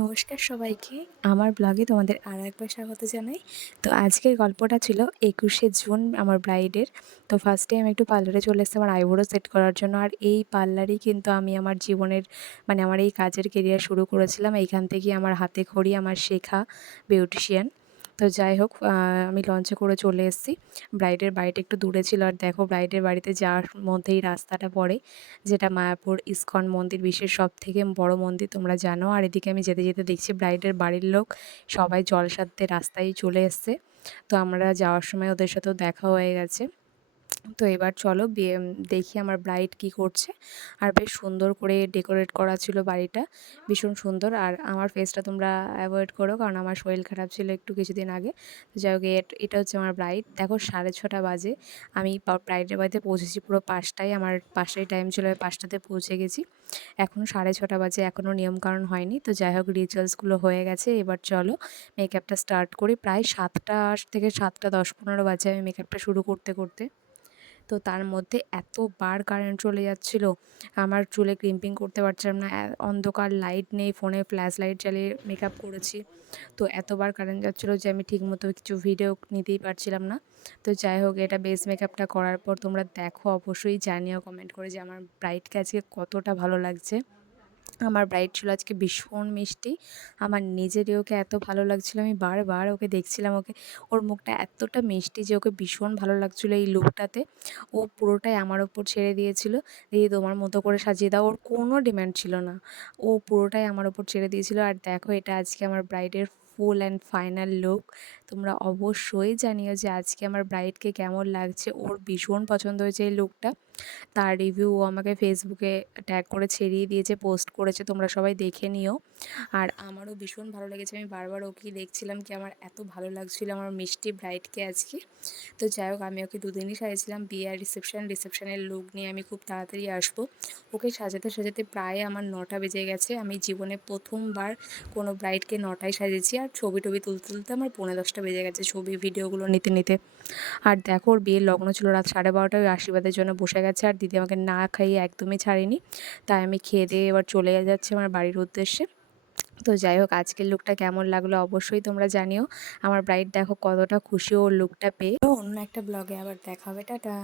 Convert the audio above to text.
নমস্কার সবাইকে। আমার ব্লগে তোমাদের আরও একবার স্বাগত জানাই। তো আজকের গল্পটা ছিল ২১শে জুন আমার ব্রাইডের। তো ফার্স্টে আমি একটু পার্লারে চলে এসেছি আমার আইব্রো সেট করার জন্য। আর এই পার্লারেই কিন্তু আমি আমার জীবনের আমার এই কাজের কেরিয়ার শুরু করেছিলাম। এইখান থেকেই আমার হাতেখড়ি আমার শেখা বিউটিশিয়ান। তো যাই হোক আমি লঞ্চে করে চলে এসেছি। ব্রাইডের বাড়িটা একটু দূরে ছিল। আর দেখো ব্রাইডের বাড়িতে যাওয়ার মধ্যেই রাস্তাটা পড়ে, যেটা মায়াপুর ইস্কন মন্দির, বিশ্বের সবথেকে বড় মন্দির তোমরা জানো। আর এদিকে আমি যেতে যেতে দেখছি ব্রাইডের বাড়ির লোক সবাই জল সারতে রাস্তায় চলে এসছে। তো আমরা যাওয়ার সময় ওদের সাথেও দেখা হয়ে গেছে। তো এবার চলো দেখি আমার ব্রাইড কি করছে। আর বেশ সুন্দর করে ডেকোরেট করা ছিল বাড়িটা, ভীষণ সুন্দর। আর আমার ফেসটা তোমরা অ্যাভয়েড করো, কারণ আমার শরীর খারাপ ছিল একটু কিছুদিন আগে। তো যাই হোক, এটা হচ্ছে আমার ব্রাইড। দেখো 6:30 বাজে আমি ব্রাইডের বাড়িতে পৌঁছেছি পুরো 5টায়। আমার 5টায় টাইম ছিল, আমি 5টাতে পৌঁছে গেছি। এখনও 6:30 বাজে, এখনও নিয়মকানুন হয়নি। তো যাই হোক, রিচুয়ালসগুলো হয়ে গেছে। এবার চলো মেকআপটা স্টার্ট করি। প্রায় 7টা থেকে 7টা 10-15 বাজে আমি মেকআপটা শুরু করতে করতে। তো তার মধ্যে এতবার কারেন্ট চলে যাচ্ছিল, আমার চুলে ক্রিম্পিং করতে পারছিলাম না। অন্ধকার, লাইট নেই, ফোনে ফ্ল্যাশ লাইট জ্বালিয়ে মেকআপ করেছি। তো এতবার কারেন্ট যাচ্ছিলো যে আমি ঠিকমতো কিছু ভিডিও নিতেই পারছিলাম না। তো যাই হোক, এটা বেস মেকআপটা করার পর তোমরা দেখো, অবশ্যই জানিও কমেন্ট করে যে আমার ব্রাইডকে আজকে কতটা ভালো লাগছে। আমার ব্রাইড ছিল আজকে ভীষণ মিষ্টি। আমার নিজেরই ওকে এত ভালো লাগছিলো, আমি বারবার ওকে দেখছিলাম। ওর মুখটা এতটা মিষ্টি যে ওকে ভীষণ ভালো লাগছিলো এই লুকটাতে। ও পুরোটাই আমার ওপর ছেড়ে দিয়েছিল, দিদি তোমার মতো করে সাজিয়ে দাও। ওর কোনো ডিমান্ড ছিল না, ও পুরোটাই আমার ওপর ছেড়ে দিয়েছিল। আর দেখো, এটা আজকে আমার ব্রাইডের ফুল অ্যান্ড ফাইনাল লুক। তোমরা অবশ্যই জানিও যে আজকে আমার ব্রাইডকে কেমন লাগছে। ওর ভীষণ পছন্দ হয়েছে এই লুকটা। তার রিভিউ ও আমাকে ফেসবুকে ট্যাগ করে ছেড়িয়ে দিয়েছে, পোস্ট করেছে, তোমরা সবাই দেখে নিও। আর আমারও ভীষণ ভালো লেগেছে, আমি বারবার ওকেই দেখছিলাম কি আমার এত ভালো লাগছিলো আমার মিষ্টি ব্রাইডকে আজকে। তো যাই হোক, আমি ওকে দুদিনই সাজিয়েছিলাম, বিয়ে আর রিসেপশনের লুক নিয়ে আমি খুব তাড়াতাড়ি আসবো। ওকে সাজাতে সাজাতে প্রায় আমার 9টা বেজে গেছে। আমি জীবনে প্রথমবার কোনো ব্রাইডকে 9টায় সাজিয়েছি। আর ছবি টবি তুলতে তুলতে আমার 9:45 বেজে গেছে, ছবি ভিডিওগুলো নিতে নিতে। আর দেখো, ওর বিয়ের লগ্ন ছিল রাত 12:30টায়, ওই আশীর্বাদের জন্য বসে গেছে। আর দিদি আমাকে না খাইয়ে একদমই ছাড়েনি। তাই আমি খেয়ে দিয়ে এবার চলে যাচ্ছি আমার বাড়ির উদ্দেশ্যে। তো যাই হোক, আজকের লুকটা কেমন লাগলো অবশ্যই তোমরা জানিও। আমার ব্রাইড দেখো কতটা খুশি ওর লুকটা পেয়ে। তো অন্য একটা ব্লগে আবার দেখা হবে, টাটা।